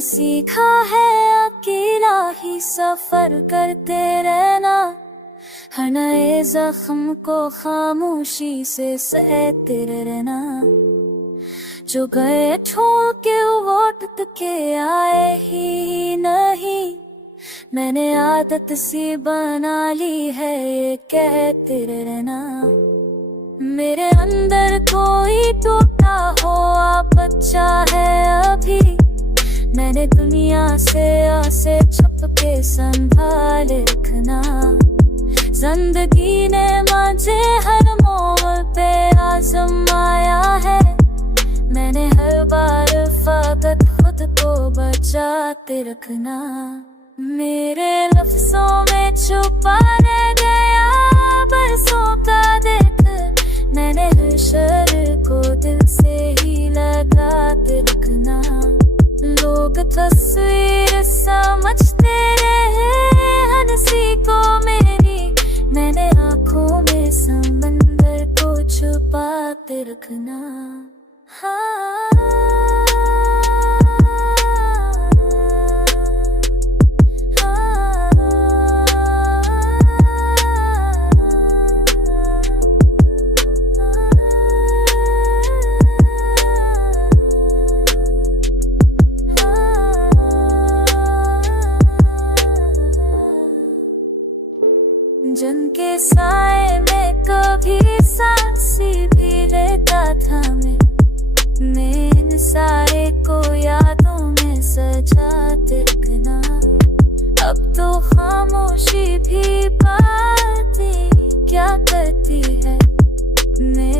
मैंने सीखा है अकेला ही सफर करते रहना, हर नए जख्म को खामोशी से सहते रहना। जो गए छोड़ के वो टूट के आए ही नहीं, मैंने आदत सी बना ली है ये कहते रहना। मेरे अंदर कोई टूटा हुआ बच्चा है अभी, मैंने दुनिया से आसे छुप के संभाले रखना। जिंदगी ने मुझे हर मोड़ पे आजमाया है, मैंने हर बार फकत खुद को बचाते रखना। मेरे लफ्जों में छुपा रह गया बरसों का देख, मैंने हर शर को दिल से ही लगाते रखना। लोग तस्वीर समझते रहे हंसी को मेरी, मैंने आँखों में समंदर को छुपाते रखना। जिनके साए में कभी सांसी भी लेता था मैं इन सारे को यादों में सजाते रखना। अब तो खामोशी भी बातें क्या करती है, मैं